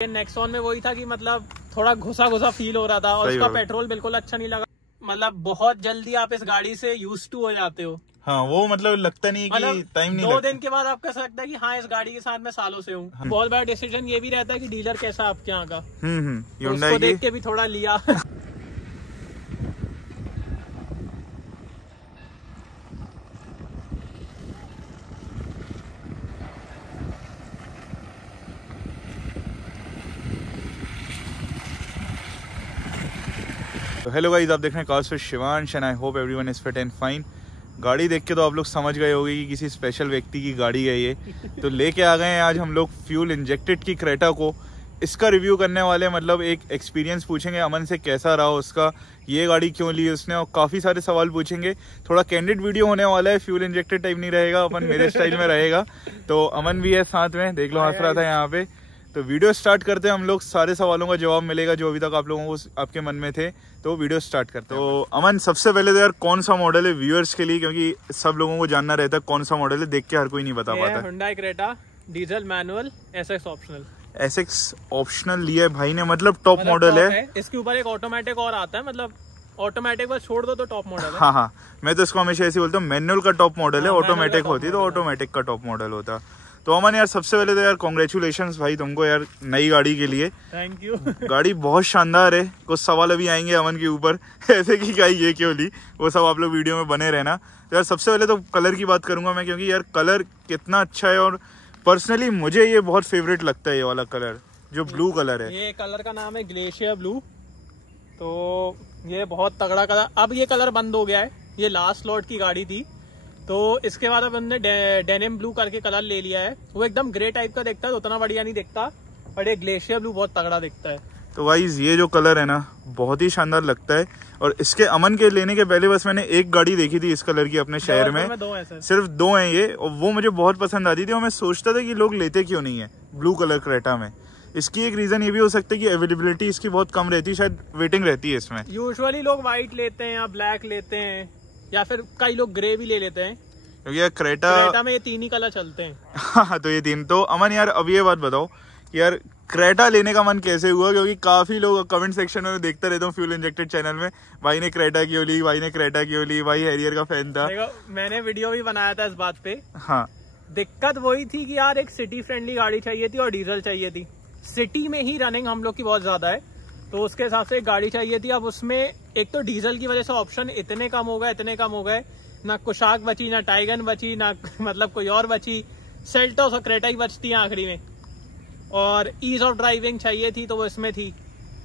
Nexon में वही था कि मतलब थोड़ा घुसा घुसा फील हो रहा था और उसका पेट्रोल बिल्कुल अच्छा नहीं लगा। मतलब बहुत जल्दी आप इस गाड़ी से यूज टू हो जाते हो। हाँ, वो मतलब लगता नहीं कि टाइम नहीं 2 दिन के बाद आपको ऐसा लगता है कि हाँ इस गाड़ी के साथ मैं सालों से हूँ। बहुत बड़ा डिसीजन ये भी रहता है कि डीलर कैसा आपके यहाँ का। तो उसको देख के भी थोड़ा लिया। तो हेलो गाइस, आप देख रहे हैं cars with Shivansh and I hope everyone is fit and fine. गाड़ी देख के तो आप लोग समझ गए होंगे कि किसी स्पेशल व्यक्ति की गाड़ी है ये। तो लेके आ गए हैं आज हम लोग फ्यूल इंजेक्टेड की क्रेटा को। इसका रिव्यू करने वाले, मतलब एक एक्सपीरियंस पूछेंगे अमन से कैसा रहा उसका, ये गाड़ी क्यों ली उसने, और काफ़ी सारे सवाल पूछेंगे। थोड़ा कैंडिड वीडियो होने वाला है, फ्यूल इंजेक्टेड टाइप नहीं रहेगा, अपन मेरे स्टाइल में रहेगा। तो अमन भी है साथ में, देख लो हंस रहा था यहाँ पे। तो वीडियो स्टार्ट करते हैं हम लोग, सारे सवालों का जवाब मिलेगा जो अभी तक आप लोगों को आपके मन में थे। तो वीडियो स्टार्ट करते हैं। तो अमन, सबसे पहले तो यार कौन सा मॉडल है व्यूअर्स के लिए, क्योंकि सब लोगों को जानना रहता है कौन सा मॉडल है, देख के हर कोई नहीं बता पाता। Hyundai Creta diesel manual SX optional. SX optional लिया है भाई ने, मतलब टॉप मॉडल है। इसके ऊपर एक ऑटोमेटिक और आता है, मतलब ऑटोमेटिक बस छोड़ दो तो टॉप मॉडल है। हाँ, मैं तो इसको हमेशा ऐसे बोलता हूँ, मैनुअल का टॉप मॉडल है, ऑटोमेटिक होती तो ऑटोमेटिक का टॉप मॉडल होता। तो अमन यार, सबसे पहले तो यार कॉन्ग्रेचुलेशंस भाई तुमको यार नई गाड़ी के लिए। Thank you. गाड़ी बहुत शानदार है। कुछ सवाल अभी आएंगे अमन के ऊपर, ऐसे कि क्या ये क्यों ली, वो सब आप लोग वीडियो में बने रहना। तो यार सबसे पहले तो कलर की बात करूंगा मैं, क्योंकि यार कलर कितना अच्छा है और पर्सनली मुझे ये बहुत फेवरेट लगता है, ये वाला कलर जो ब्लू कलर है। ये कलर का नाम है ग्लेशियर ब्लू। तो ये बहुत तगड़ा कलर, अब ये कलर बंद हो गया है, ये लास्ट लॉट की गाड़ी थी। तो इसके बाद अब हमने डेनिम ब्लू करके कलर ले लिया है। वो एकदम ग्रे टाइप का दिखता है, तो उतना बढ़िया नहीं दिखता, पर ये ग्लेशियर ब्लू बहुत तगड़ा दिखता है। तो वाइज ये जो कलर है ना, बहुत ही शानदार लगता है। और इसके अमन के लेने के पहले बस मैंने एक गाड़ी देखी थी इस कलर की अपने शहर में, सिर्फ 2 हैं ये, और वो मुझे बहुत पसंद आती थी। और मैं सोचता था कि लोग लेते क्यों नहीं है ब्लू कलर क्रेटा में। इसकी एक रीजन ये भी हो सकता है कि अवेलेबिलिटी इसकी बहुत कम रहती है, शायद वेटिंग रहती है इसमें। यूजुअली लोग व्हाइट लेते हैं या ब्लैक लेते हैं, या फिर कई लोग ग्रे भी ले लेते हैं, क्योंकि यार क्रेटा में ये 3 ही कलर चलते हैं। हाँ, तो ये 3। तो अमन यार अब ये बात बताओ कि यार क्रेटा लेने का मन कैसे हुआ, क्योंकि काफी लोग कमेंट सेक्शन में देखता रहता हूँ फ्यूल इंजेक्टेड चैनल में, भाई ने क्रेटा क्यों ली, भाई ने क्रेटा क्यों ली, भाई हैरियर का फैन था। देखो, मैंने वीडियो भी बनाया था इस बात पे। हाँ, दिक्कत वही थी कि यार एक सिटी फ्रेंडली गाड़ी चाहिए थी और डीजल चाहिए थी। सिटी में ही रनिंग हम लोग की बहुत ज्यादा है, तो उसके हिसाब से एक गाड़ी चाहिए थी। अब उसमें एक तो डीजल की वजह से ऑप्शन इतने कम हो गए, ना कुशाक बची, ना टाइगन बची, ना मतलब कोई और बची, सेल्टोस और क्रेटा ही बचती है आखिरी में। और ईज ऑफ ड्राइविंग चाहिए थी, तो वो इसमें थी।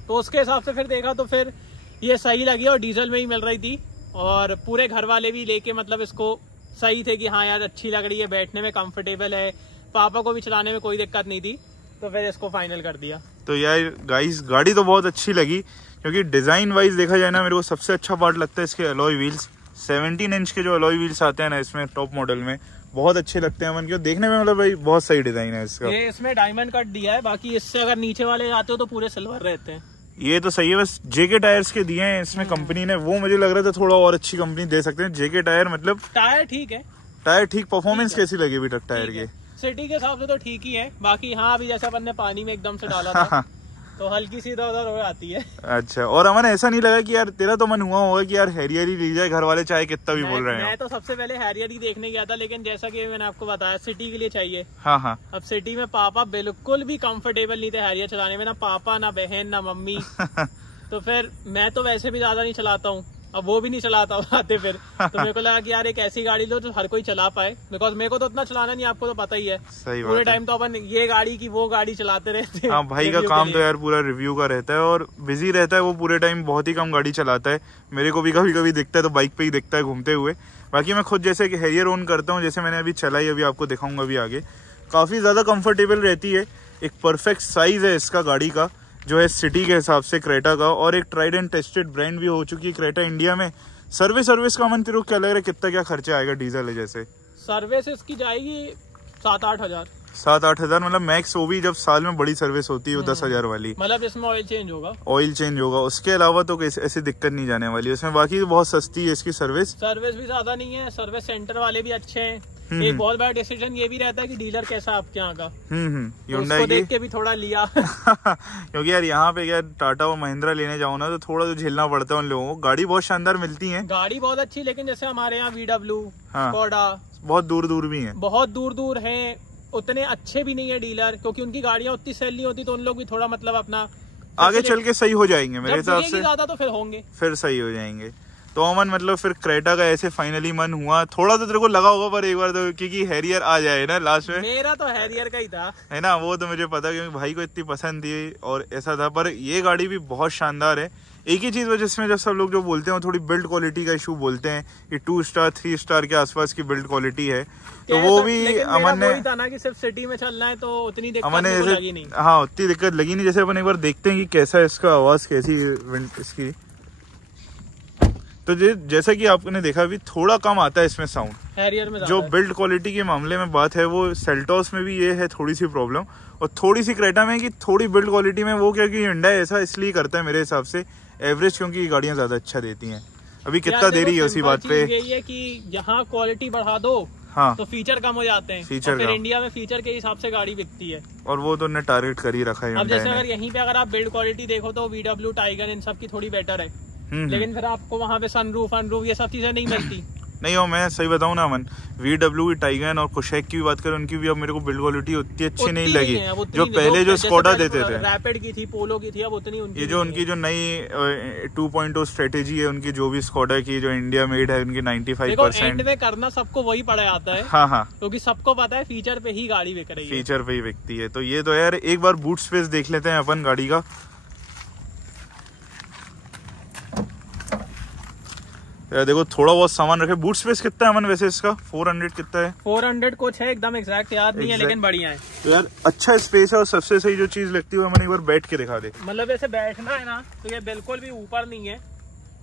तो उसके हिसाब से फिर देखा तो फिर ये सही लगी और डीजल में ही मिल रही थी। और पूरे घर वाले भी लेके मतलब इसको सही थे कि हाँ यार अच्छी लग रही है, बैठने में कंफर्टेबल है, पापा को भी चलाने में कोई दिक्कत नहीं थी, तो फिर इसको फाइनल कर दिया। तो यार गाइस, गाड़ी तो बहुत अच्छी लगी, क्योंकि डिजाइन वाइज देखा जाए ना, मेरे को सबसे अच्छा पार्ट लगता है इसके अलॉय व्हील्स। 17 इंच के जो अलॉय व्हील्स आते हैं ना इसमें टॉप मॉडल में, बहुत अच्छे लगते हैं मन के देखने में, मतलब भाई बहुत सही डिजाइन है इसका। ये इसमें डायमंड कट दिया है, बाकी इससे अगर नीचे वाले आते हो तो पूरे सिल्वर रहते हैं। ये तो सही है, बस जेके टायर्स के दिए हैं इसमें कंपनी ने, वो मुझे लग रहा था थोड़ा और अच्छी कंपनी दे सकते हैं। जेके टायर मतलब टायर ठीक है, टायर ठीक। परफॉर्मेंस कैसी लगी अभी तक टायर की? सिटी के हिसाब से तो ठीक ही है। बाकी हाँ, अभी जैसे अपन ने पानी में एकदम से डाला था तो हल्की सी इधर उधर हो जाती है। अच्छा, और अमन ऐसा नहीं लगा कि यार तेरा तो मन हुआ होगा कि यार हैरियर ही ली जाए, घर वाले चाहे कितना भी बोल रहे हैं? मैं तो सबसे पहले हैरियर ही देखने गया था, लेकिन जैसा कि मैंने आपको बताया सिटी के लिए चाहिए। हाँ। अब सिटी में पापा बिल्कुल भी कंफर्टेबल नहीं थे हैरियर चलाने में, ना पापा, ना बहन, ना मम्मी। तो फिर मैं तो वैसे भी ज्यादा नहीं चलाता हूँ, अब वो भी नहीं चलाता आते फिर। तो मेरे को लगा कि यार एक ऐसी गाड़ी लो जो हर कोई चला पाए, बिकॉज मेरे को तो उतना चलाना नहीं, आपको तो पता ही है। पूरे टाइम तो अपन ये गाड़ी की वो गाड़ी चलाते रहते हैं। हाँ, भाई का काम तो यार पूरा रिव्यू का रहता है और बिजी रहता है वो, पूरे टाइम बहुत ही कम गाड़ी चलाता है। मेरे को भी कभी कभी दिखता है तो बाइक पे ही दिखता है घूमते हुए। बाकी मैं खुद जैसे कि हैरियर ओन करता हूँ, जैसे मैंने अभी चलाई, अभी आपको दिखाऊंगा अभी आगे, काफी ज्यादा कंफर्टेबल रहती है। एक परफेक्ट साइज है इसका गाड़ी का, जो है सिटी के हिसाब से क्रेटा का, और एक ट्राइड एंड टेस्टेड ब्रांड भी हो चुकी है क्रेटा इंडिया में। सर्विस का मन तेरे को क्या लग रहा है, कितना क्या खर्चा आएगा डीजल है जैसे? सर्विस इसकी जाएगी 7-8 हजार। 7-8 हजार मतलब मैक्स, वो भी जब साल में बड़ी सर्विस होती है वो 10 हजार वाली। मतलब इसमें ऑयल चेंज होगा, उसके अलावा तो ऐसी दिक्कत नहीं जाने वाली उसमें। बाकी बहुत सस्ती है इसकी सर्विस भी ज्यादा नहीं है, सर्विस सेंटर वाले भी अच्छे हैं। एक बहुत बड़ा डिसीजन ये भी रहता है कि डीलर कैसा आपके यहाँ का। Hyundai उसको देख के भी थोड़ा लिया। क्योंकि यार यहाँ पे क्या टाटा और महिंद्रा लेने जाओ ना तो थोड़ा तो झेलना पड़ता है उन लोगों को। गाड़ी बहुत शानदार मिलती है, गाड़ी बहुत अच्छी, लेकिन जैसे हमारे यहाँ VW, स्कोडा बहुत दूर दूर भी है, बहुत दूर दूर है, उतने अच्छे भी नहीं है डीलर, क्योंकि उनकी गाड़ियाँ उतनी सेल नहीं होती, तो उन लोग भी थोड़ा मतलब अपना आगे चल के सही हो जाएंगे मेरे हिसाब से, ज्यादा तो फिर होंगे, फिर सही हो जाएंगे। तो अमन मतलब फिर क्रेटा का ऐसे फाइनली मन हुआ, थोड़ा तो तेरे को लगा होगा पर एक बार तो, क्योंकि हैरियर आ जाए ना लास्ट में। मेरा तो हैरियर का ही था, है ना, वो तो मुझे पता क्योंकि भाई को इतनी पसंद थी और ऐसा था। पर ये गाड़ी भी बहुत शानदार है। एक ही चीज वजह से जब सब लोग जो बोलते हैं थोड़ी बिल्ड क्वालिटी का इशू बोलते हैं कि 2 स्टार 3 स्टार के आसपास की बिल्ड क्वालिटी है, तो वो भी अमन ने था ना कि सिर्फ सिटी में चलना है तो उतनी दिक्कत लगी नहीं। हाँ, उतनी दिक्कत लगी नहीं। जैसे अपन एक बार देखते हैं कि कैसा इसका आवाज कैसी इसकी, तो जैसा कि आपने देखा अभी थोड़ा कम आता है इसमें साउंड, हैरियर में जो बिल्ड क्वालिटी के मामले में बात है वो सेल्टोस में भी ये है थोड़ी सी प्रॉब्लम, और थोड़ी सी क्रेटा में कि थोड़ी बिल्ड क्वालिटी में वो क्योंकि Hyundai ऐसा इसलिए करता है मेरे हिसाब से एवरेज, क्योंकि गाड़ियां ज्यादा अच्छा देती हैं। अभी कितना देरी है उसी बात पे, यही है कि यहाँ क्वालिटी बढ़ा दो हाँ तो फीचर कम हो जाते हैं, फीचर फिर इंडिया में फीचर के हिसाब से गाड़ी बिकती है, और वो तो उन्होंने टारगेट कर ही रखा है। अब जैसे अगर यहीं पे अगर आप बिल्ड क्वालिटी देखो तो VW, टाइगर इन सब की थोड़ी बेटर है, लेकिन फिर आपको वहाँ पे सनरूफ ये सब चीजें नहीं मिलती। नहीं, और मैं सही बताऊं ना अमन, VW, टाइगन और कुशैक की भी बात करें, उनकी भी अब मेरे को बिल्ड क्वालिटी उतनी अच्छी नहीं लगी जो पहले जो स्कोडा देते थे। रैपिड की थी, पोलो की थी, अब उतनी उनकी ये जो उनकी जो नई 2.0 स्ट्रेटेजी है उनकी, जो भी स्कोडा की जो इंडिया मेड है उनकी 95% एंड में करना सबको वही पड़ा जाता है। हाँ, क्योंकि सबको पता है फीचर पे ही गाड़ी बिक रही है, फीचर पे ही बिकती है। तो ये तो यार एक बार बूट स्पेस देख लेते हैं अपन गाड़ी का। देखो थोड़ा बहुत सामान रखे। बूट स्पेस कितना है अमन वैसे इसका? 400 कितना है? 400 कुछ है, एकदम एग्जैक्ट याद नहीं है, लेकिन बढ़िया है। तो यार अच्छा स्पेस है, और सबसे सही जो चीज लगती है अमन एक बार बैठ के दिखा दे। मतलब ऐसे बैठना है ना तो ये बिल्कुल भी ऊपर नहीं है,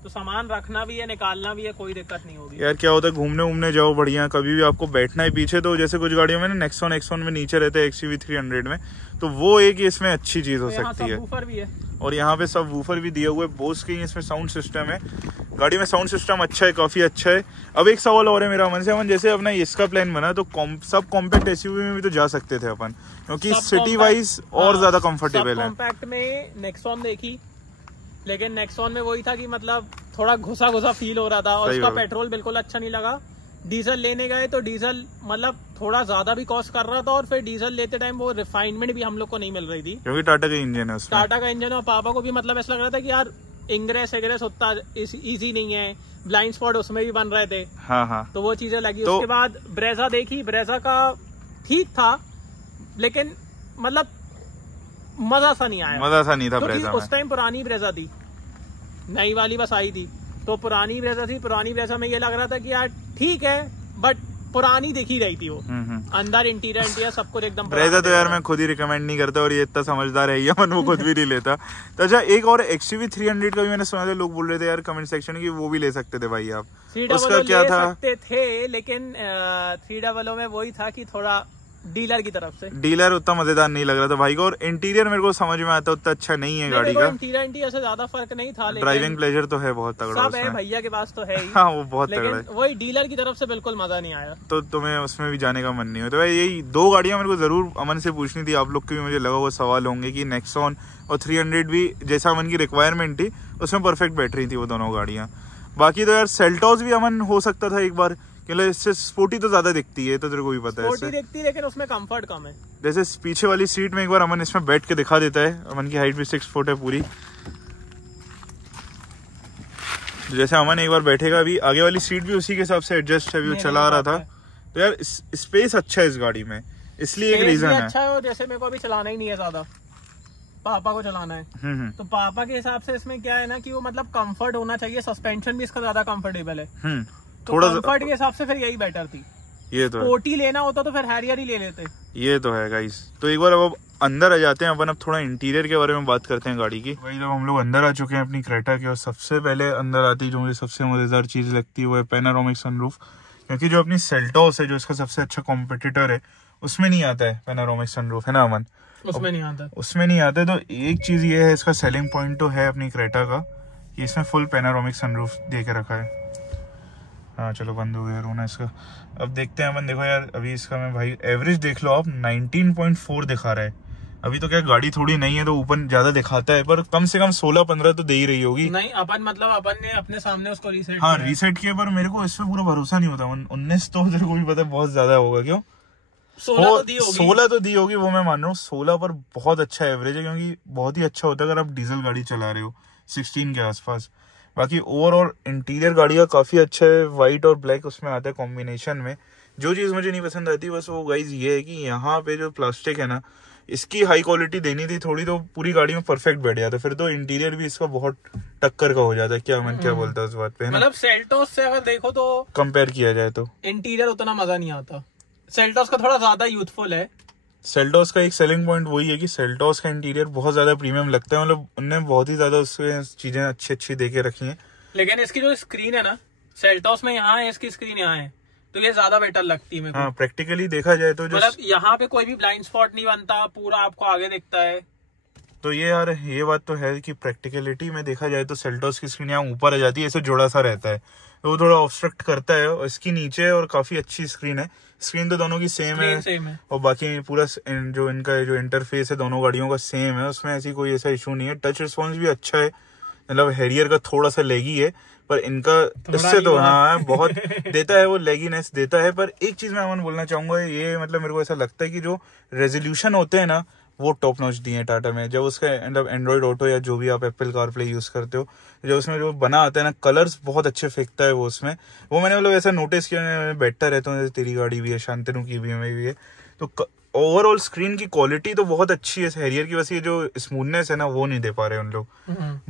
तो सामान रखना भी है, निकालना भी है, कोई दिक्कत नहीं होगी। यार क्या होता है घूमने उमने जाओ बढ़िया, कभी भी आपको बैठना है पीछे, तो जैसे कुछ गाड़ियों में ना नेक्सॉन में नीचे रहते हैं XUV 300 में, तो वो एक इसमें अच्छी चीज हो सकती है। वूफर भी है, और यहाँ पे सब वूफर भी दिए हुए, बोस के इसमें साउंड सिस्टम है। गाड़ी में साउंड सिस्टम अच्छा है, काफी अच्छा है। अब एक सवाल और है मेरा मन से, जैसे अपना इसका प्लान बना तो सब कॉम्पैक्ट SUV में भी तो जा सकते थे अपन, क्योंकि सिटी वाइज और ज्यादा कंफर्टेबल है। कॉम्पैक्ट में नेक्सॉन देखी, लेकिन नेक्सॉन में वही था कि मतलब थोड़ा घुसा घुसा फील हो रहा था, और उसका पेट्रोल बिल्कुल अच्छा नहीं लगा। डीजल लेने गए तो डीजल मतलब थोड़ा ज्यादा भी कॉस्ट कर रहा था, और फिर डीजल लेते टाइम वो रिफाइनमेंट भी हम लोग को नहीं मिल रही थी, क्योंकि टाटा का इंजन है उसमें। टाटा का इंजन, और पापा को भी मतलब ऐसा लग रहा था कि यार इंग्रेस उतना इजी नहीं है, ब्लाइंड स्पॉट उसमें भी बन रहे थे। हाँ। तो वो चीजें लगी। उसके बाद ब्रेजा देखी, ब्रेजा का ठीक था, लेकिन मतलब मजा सा नहीं था ब्रेजा में। उस टाइम पुरानी ब्रेजा थी, नई वाली बस आई थी, तो पुरानी ब्रेजा में ये लग रहा था कि यार ठीक है, बट पुरानी दिख ही रही थी वो, अंदर इंटीरियर सब कुछ एकदम। ब्रेजा तो यार मैं खुद ही रिकमेंड नहीं करता, और ये इतना समझदार है मन वो खुद भी नहीं लेता। तो अच्छा, एक और XUV 300 का भी मैंने सुना था, लोग बोल रहे थे यार कमेंट सेक्शन की, वो भी ले सकते थे भाई आप, उसका क्या था? सकते थे, लेकिन 300 में वही था कि थोड़ा डीलर की तरफ से, डीलर उतना मजेदार नहीं लग रहा था भाई को, और इंटीरियर मेरे को समझ में आता उतना अच्छा नहीं है गाड़ी का। इंटीरियर से ज्यादा फर्क नहीं था, ड्राइविंग प्लेजर तो है बहुत तगड़ा, सब है भैया के पास तो है ही। हाँ, वो बहुत तगड़ा है। वही डीलर की तरफ से बिल्कुल मजा नहीं आया, तो तुम्हें उसमें भी जाने का मन नहीं होता। यही 2 गाड़ियां मेरे को जरूर अमन से पूछनी थी, आप लोग के भी मुझे लगा वो सवाल होंगे कि नेक्सॉन और 300 भी जैसा अमन की रिक्वायरमेंट थी उसमें परफेक्ट बैठ रही थी वो दोनों गाड़ियां। बाकी तो यार सेल्टोस भी अमन हो सकता था एक बार, इससे स्पोर्टी तो ज्यादा दिखती है, तो तेरे को भी पता है, स्पोर्टी दिखती है, लेकिन उसमें कंफर्ट कम है। जैसे पीछे वाली सीट में एक बार अमन इसमें बैठ के दिखा देता है, अमन की हाइट भी 6 फुट है पूरी, जैसे अमन एक बार बैठेगा, अभी आगे वाली सीट भी उसी के हिसाब से एडजस्ट है, वो चला रहा था। तो यार स्पेस अच्छा है इस गाड़ी में, इसलिए एक रीजन है। अच्छा है, और जैसे मेरे को अभी चलाना ही नहीं है ज्यादा, पापा को चलाना है, तो पापा के हिसाब से इसमें क्या है ना कि वो मतलब कंफर्ट होना चाहिए, सस्पेंशन भी इसका ज्यादा कंफर्टेबल है, तो थोड़ा कंफर्ट के हिसाब से फिर यही बेटर थी। ये तो स्पोर्टी लेना होता तो फिर हैरियर ही ले लेते। ये तो है गाइस। तो एक बार अब अंदर आ जाते हैं अपन, अब थोड़ा इंटीरियर के बारे में बात करते हैं गाड़ी की। भाई जब हम लोग अंदर आ चुके हैं अपनी क्रेटा के, और सबसे पहले अंदर आती जो मुझे सबसे मजेदार चीज लगती है वो है पैनारोमिक सनरूफ, क्योंकि जो अपनी सेल्टोस है जो इसका सबसे अच्छा कॉम्पिटिटर है उसमें नहीं आता है पैनारोमिक सनरूफ, है ना अमन? उसमें नहीं आता। तो एक चीज ये है, इसका सेलिंग पॉइंट तो है अपनी क्रेटा का कि इसमें फुल पैनारोमिक सनरूफ दे के रखा है, हाँ चलो बंद हो गया रोना इसका। अब देखते हैं अपन। देखो यार अभी इसका मैं भाई एवरेज देख लो आप 19.4 दिखा रहा है। अभी तो क्या गाड़ी थोड़ी नहीं है तो ऊपर ज्यादा दिखाता है, पर कम से कम 16-15 तो दे ही रही होगी। नहीं अपन मतलब अपन ने अपने सामने उसको रीसेट हाँ रीसेट किया, पर मेरे को इसमें पूरा भरोसा नहीं होता। 19 तो तेरे को भी पता है बहुत ज्यादा होगा। क्यों 16 तो दी होगी वो मैं मान रहा हूँ। 16 पर बहुत अच्छा एवरेज है, क्योंकि बहुत ही अच्छा होता है अगर आप डीजल गाड़ी चला रहे हो 16 के आसपास। बाकी ओवरऑल इंटीरियर गाड़ी का काफी अच्छा है। व्हाइट और ब्लैक उसमें आता है कॉम्बिनेशन में। जो चीज मुझे नहीं पसंद आती बस वो गाइज ये है कि यहाँ पे जो प्लास्टिक है ना, इसकी हाई क्वालिटी देनी थी थोड़ी, तो पूरी गाड़ी में परफेक्ट बैठ जाता। फिर तो इंटीरियर भी इसका बहुत टक्कर का हो जाता है। क्या मन क्या बोलता है उस बात पे, है ना? मतलब सेल्टोस से अगर देखो तो कंपेयर किया जाए तो इंटीरियर उतना मजा नहीं आता। सेल्टोस का थोड़ा ज्यादा यूथफुल है। सेल्टोस का एक सेलिंग पॉइंट वही है कि सेल्टोस का इंटीरियर बहुत ज्यादा प्रीमियम लगता है। मतलब उनने बहुत ही ज्यादा उसके चीजें अच्छी दे के रखी हैं। लेकिन इसकी जो स्क्रीन है ना सेल्टोस में यहाँ है, इसकी स्क्रीन यहाँ है, तो ये ज्यादा बेटर लगती है मेरे को। हाँ प्रैक्टिकली देखा जाए तो मतलब यहाँ पे कोई भी ब्लाइंड स्पॉट नहीं बनता, पूरा आपको आगे दिखता है। तो ये यार ये बात तो है कि प्रैक्टिकलिटी में देखा जाए तो सेल्टोस की स्क्रीन यहाँ ऊपर आ जाती है, ऐसे जुड़ा सा रहता है तो वो थोड़ा ऑब्स्ट्रक्ट करता है। और इसकी नीचे और काफी अच्छी स्क्रीन है। स्क्रीन तो दोनों की सेम है और बाकी पूरा जो इनका जो इंटरफेस है दोनों गाड़ियों का सेम है। उसमें ऐसी कोई ऐसा इशू नहीं है। टच रिस्पॉन्स भी अच्छा है। मतलब हैरियर का थोड़ा सा लेगी है, पर इनका इससे तो हाँ बहुत देता है, वो लेगीनेस देता है। पर एक चीज मैं अमन बोलना चाहूंगा, ये मतलब मेरे को ऐसा लगता है कि जो रेजोल्यूशन होते हैं ना वो टॉप नॉच दिए हैं टाटा में। जब उसका मतलब एंड्रॉइड ऑटो या जो भी आप एप्पल कारप्ले यूज करते हो, जब उसमें जो बना आता है ना कलर्स बहुत अच्छे फेंकता है वो उसमें। वो मैंने मतलब ऐसा नोटिस किया, मैं बैठता रहता हूँ, तेरी गाड़ी भी है, शांतनु की भी है, तो ओवरऑल स्क्रीन की क्वालिटी तो बहुत अच्छी है हैरियर की। बस ये जो स्मूथनेस है ना वो नहीं दे पा रहे उन लोग।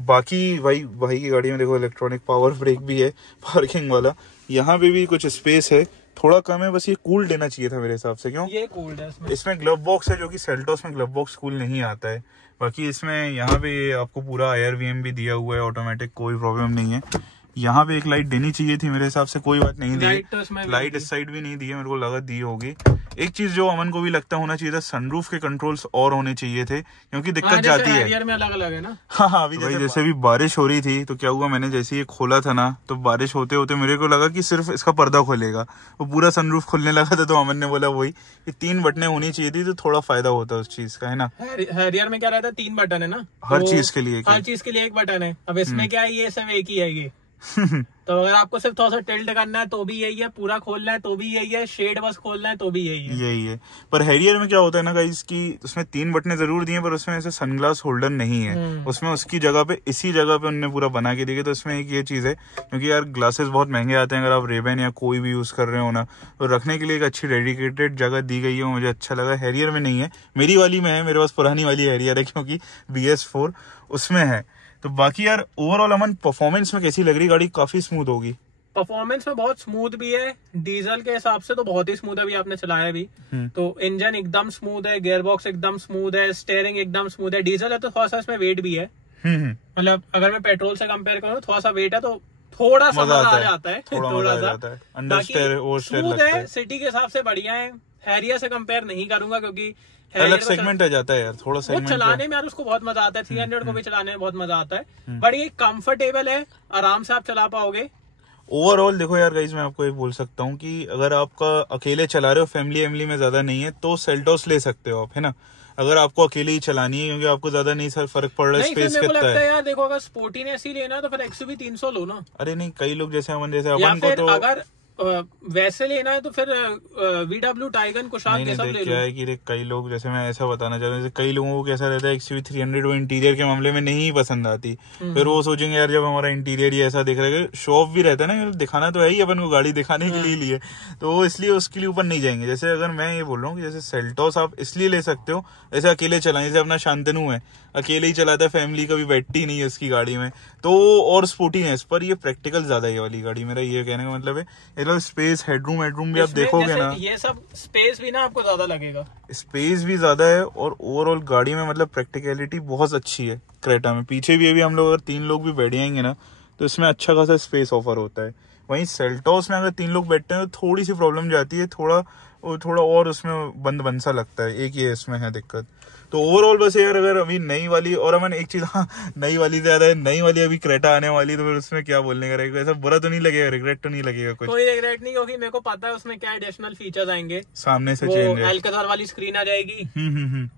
बाकी भाई की गाड़ी में देखो इलेक्ट्रॉनिक पावर ब्रेक भी है, पार्किंग वाला। यहाँ पे भी कुछ स्पेस है, थोड़ा कम है, बस ये कूल देना चाहिए था मेरे हिसाब से। क्यों ये कूल्ड है इसमें ग्लव बॉक्स है, जो कि सेल्टोस में ग्लव बॉक्स कूल नहीं आता है। बाकी इसमें यहाँ पे आपको पूरा IRVM भी दिया हुआ है ऑटोमेटिक, कोई प्रॉब्लम नहीं है। यहाँ पे एक लाइट देनी चाहिए थी मेरे हिसाब से, कोई बात नहीं दी। लाइट इस साइड भी नहीं दी है, मेरे को लगा दी होगी। एक चीज जो अमन को भी लगता होना चाहिए था, सनरूफ के कंट्रोल्स और होने चाहिए थे, क्योंकि दिक्कत जाती है। में अलग अलग है ना। हाँ अभी जैसे भी बारिश हो रही थी तो क्या हुआ, मैंने जैसे ये खोला था ना तो बारिश होते होते मेरे को लगा कि सिर्फ इसका पर्दा खोलेगा, वो पूरा सनरूफ खुलने लगा था। तो अमन ने बोला वही कि 3 बटनें होनी चाहिए थी तो थोड़ा फायदा होता उस चीज का, है ना। हैरियर में क्या रहता है 3 बटन है ना, हर चीज के लिए, हर चीज के लिए 1 बटन है। अब इसमें क्या है, ये सब एक ही है ये तो अगर आपको सिर्फ थोड़ा सा टिल्ट करना है तो भी यही है, पूरा खोलना है तो भी यही है, शेड बस खोलना है तो भी यही है। पर हैरियर में क्या होता है ना गाइस कि उसमें 3 बटनें जरूर दी हैं, पर उसमें ऐसे सनग्लास होल्डर नहीं है। उसमें उसकी जगह पे इसी जगह पे उन्होंने पूरा बना के दिया। तो इसमें एक ये चीज है, क्योंकि यार ग्लासेस बहुत महंगे आते हैं, अगर आप रेबन या कोई भी यूज कर रहे हो ना, तो रखने के लिए एक अच्छी डेडिकेटेड जगह दी गई है, मुझे अच्छा लगा। हैरियर में नहीं है, मेरी वाली में है, मेरे पास पुरानी वाली हैरियर है क्योंकि BS4 उसमें है। तो बाकी यार ओवरऑल अमन परफॉर्मेंस में कैसी लग रही गाड़ी? काफी स्मूथ होगी। परफॉर्मेंस में बहुत स्मूथ भी है, डीजल के हिसाब से तो बहुत ही स्मूथ है। अभी आपने चलाया भी तो इंजन एकदम स्मूथ है, गियर बॉक्स एकदम स्मूथ है, स्टीयरिंग एकदम स्मूथ है। डीजल है तो थोड़ा सा इसमें वेट भी है। मतलब अगर मैं पेट्रोल से कंपेयर करूँ थोड़ा सा वेट है, तो थोड़ा सा मजा आ जाता है, थोड़ा सा। स्मूथ है, सिटी के हिसाब से बढ़िया है। हैरियर से कंपेयर नहीं करूंगा क्योंकि अलग सेगमेंट आ जाता है यार, थोड़ा सेगमेंट चलाने में यार उसको बहुत मजा आता है। 300 को भी चलाने में बहुत मजा आता है, बट ये कंफर्टेबल है, आराम से आप चला पाओगे। ओवरऑल देखो यार गाइस, मैं आपको ये बोल सकता हूँ कि अगर आपका अकेले चला रहे हो, फैमिली में ज्यादा नहीं है, तो सेल्टोस ले सकते हो आप, है ना। अगर आपको अकेले ही चलानी है, क्योंकि आपको ज्यादा नहीं सर फर्क पड़ रहा है, स्पेस कितना है यार। देखो अगर स्पोर्टीनेस ही लेना तो फिर XUV 300 लो ना। अरे नहीं, कई लोग जैसे अपन को तो अगर वैसे लेना है तो फिर VW टाइगन कुशाल के सब ले लो। क्या है कि कई लोग, जैसे मैं ऐसा बताना चाहता हूँ, कई लोगों को कैसा रहता है XUV 300 वो इंटीरियर के मामले में नहीं पसंद आती। फिर वो सोचेंगे यार जब हमारा इंटीरियर ही ऐसा दिख रहा है, शो ऑफ भी रहता है ना, दिखाना तो है ही अपन को, गाड़ी दिखाने के लिए तो वो इसलिए उसके लिए ऊपर नहीं जाएंगे। जैसे अगर मैं ये बोल रहा हूँ कि जैसे सेल्टोस आप इसलिए ले सकते हो, जैसे अकेले चलाएं, जैसे अपना शांतनु है, अकेले ही चलाता है, फैमिली कभी बैठती नहीं है उसकी गाड़ी में, तो और स्पोर्टीनेस पर ये प्रैक्टिकल ज्यादा है ये वाली गाड़ी। मेरा ये कहने का मतलब है, स्पेस हेडरूम भी आप देखोगे ना, ये सब स्पेस भी ना आपको ज्यादा लगेगा, स्पेस भी ज्यादा है, और ओवरऑल गाड़ी में मतलब प्रैक्टिकलिटी बहुत अच्छी है क्रेटा में। पीछे भी अभी हम लोग अगर 3 लोग भी बैठ जाएंगे ना, तो इसमें अच्छा खासा स्पेस ऑफर होता है। वहीं सेल्टोस में अगर 3 लोग बैठते हैं तो थोड़ी सी प्रॉब्लम जाती है, थोड़ा वो थोड़ा और उसमें बंद सा लगता है, एक ये इसमें है दिक्कत। तो ओवरऑल बस यार अगर अभी नई वाली, और अमन एक चीज, हाँ नई वाली से ज्यादा है, नई वाली अभी क्रेटा आने वाली, तो फिर उसमें क्या बोलने का रहेगा, ऐसा बुरा तो नहीं लगेगा, रिग्रेट तो नहीं लगेगा कुछ? कोई रिग्रेट नहीं, क्योंकि मेरे को पता है उसमें क्या एडिशनल फीचर्स आएंगे। सामने से चेंज है, एल्काजार वाली स्क्रीन आ जाएगी,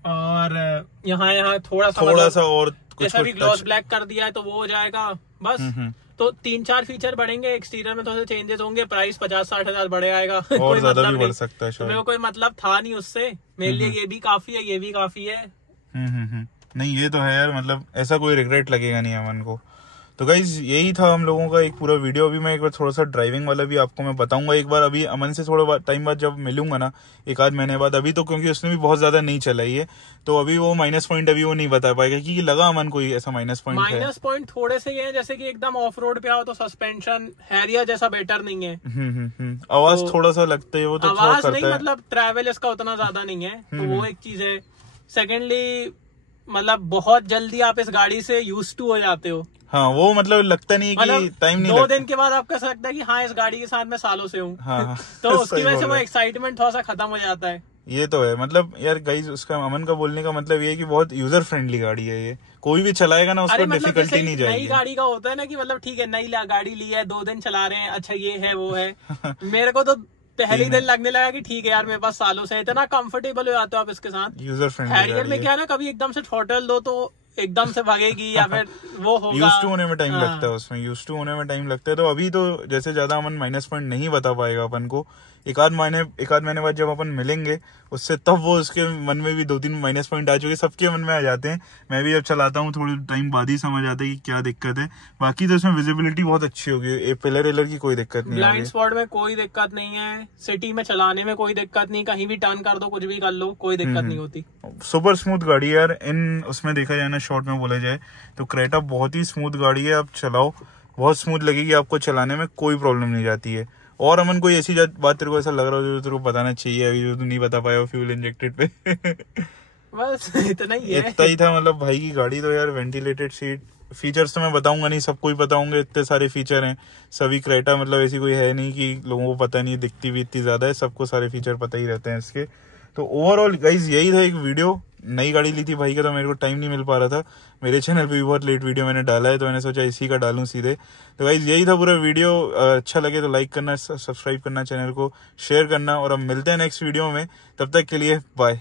और यहाँ थोड़ा सा और जैसा भी ग्लॉस ब्लैक कर दिया है तो वो हो जाएगा बस। तो 3-4 फीचर बढ़ेंगे, एक्सटीरियर में थोड़े से चेंजेस होंगे, प्राइस 50-60 हजार बढ़ आएगा। और कोई ज्यादा मतलब भी बढ़ सकता है शायद। तो मेरे को कोई मतलब था नहीं उससे, मेरे लिए ये भी काफी है, ये भी काफी है। नहीं ये तो है यार, मतलब ऐसा कोई रिग्रेट लगेगा नहीं अमन को। तो गाइज यही था हम लोगों का एक पूरा वीडियो। अभी मैं एक बार थोड़ा सा ड्राइविंग वाला भी आपको मैं बताऊंगा एक बार, अभी अमन से थोड़ा टाइम बाद जब मिलूंगा ना, 1 आध महीने बाद। अभी तो क्योंकि उसने भी बहुत ज्यादा नहीं चलाई है, तो अभी वो माइनस पॉइंट अभी वो नहीं बता पाएगा, क्योंकि लगा अमन को ऐसा माइनस पॉइंट है। माइनस पॉइंट थोड़े से ये है, जैसे कि एकदम ऑफ रोड पे आओ तो सस्पेंशन हैरियर जैसा बेटर नहीं है। आवाज तो, थोड़ा सा लगता है वो तो आवाज नहीं, मतलब ट्रैवल इसका उतना ज्यादा नहीं है, तो वो एक चीज है। सेकेंडली मतलब बहुत जल्दी आप इस गाड़ी से यूज टू हो जाते हो। हाँ वो मतलब लगता नहीं कि टाइम नहीं 2 दिन के बाद आपको ऐसा लगता है कि हाँ इस गाड़ी के साथ मैं सालों से हूँ। हाँ, तो उसकी वजह से वो एक्साइटमेंट थोड़ा सा खत्म हो जाता है। ये तो है, मतलब यार गाइस उसका अमन का बोलने का मतलब ये है कि बहुत यूजर फ्रेंडली गाड़ी है ये, कोई भी चलाएगा ना उसको डिफिकल्टी नहीं जाएगी। नई गाड़ी का होता है ना कि मतलब ठीक है नई गाड़ी ली है, 2 दिन चला रहे हैं, अच्छा ये है वो है। मेरे को तो पहले दिन लगने लगा कि ठीक है यार मेरे पास सालों से, इतना कंफर्टेबल हो जाते हो आप इसके साथ। यूजर फ्रेंडली हैरियर में क्या है ना, कभी एकदम से थ्रॉटल दो तो एकदम से भागेगी या फिर वो होगा। यूज टू होने में टाइम लगता है उसमें, यूज टू होने में टाइम लगता है। तो अभी तो जैसे ज्यादा अमन माइनस पॉइंट नहीं बता पाएगा अपन को, 1 आध महीने बाद जब अपन मिलेंगे उससे, तब वो उसके मन में भी 2-3 माइनस पॉइंट आ चुके, सबके मन में आ जाते हैं। मैं भी जब चलाता हूँ थोड़े टाइम बाद ही समझ आता है कि क्या दिक्कत है। बाकी तो इसमें विजिबिलिटी बहुत अच्छी होगी, पिलर की कोई दिक्कत नहीं, ब्लाइंड स्पॉट में कोई दिक्कत नहीं है, सिटी में चलाने में कोई दिक्कत नहीं, कहीं भी टर्न कर दो कुछ भी कर लो कोई दिक्कत नहीं होती। सुपर स्मूथ गाड़ी है यार। इन उसमें देखा जाए ना, शॉर्ट में बोला जाए तो क्रेटा बहुत ही स्मूथ गाड़ी है, आप चलाओ बहुत स्मूथ लगेगी आपको, चलाने में कोई प्रॉब्लम नहीं जाती है। और अमन कोई ऐसी बात तेरे को ऐसा लग रहा हो जो तेरे को बताना चाहिए अभी जो तू नहीं बता पाया फ्यूल इंजेक्टेड पे? बस इतना ही है, इतना ही था। मतलब भाई की गाड़ी तो यार वेंटिलेटेड सीट, फीचर्स तो मैं बताऊंगा नहीं, सबको ही बताऊंगा, इतने सारे फीचर हैं सभी क्रेटा, मतलब ऐसी कोई है नहीं कि लोगों को पता नहीं, दिखती भी इतनी ज्यादा है, सबको सारे फीचर पता ही रहते हैं इसके। तो ओवरऑल गाइज यही था एक वीडियो। नई गाड़ी ली थी भाई का, तो मेरे को टाइम नहीं मिल पा रहा था, मेरे चैनल पे भी बहुत लेट वीडियो मैंने डाला है, तो मैंने सोचा इसी का डालूं सीधे। तो गाइज यही था पूरा वीडियो। अच्छा लगे तो लाइक करना, सब्सक्राइब करना, चैनल को शेयर करना, और अब मिलते हैं नेक्स्ट वीडियो में। तब तक के लिए बाय।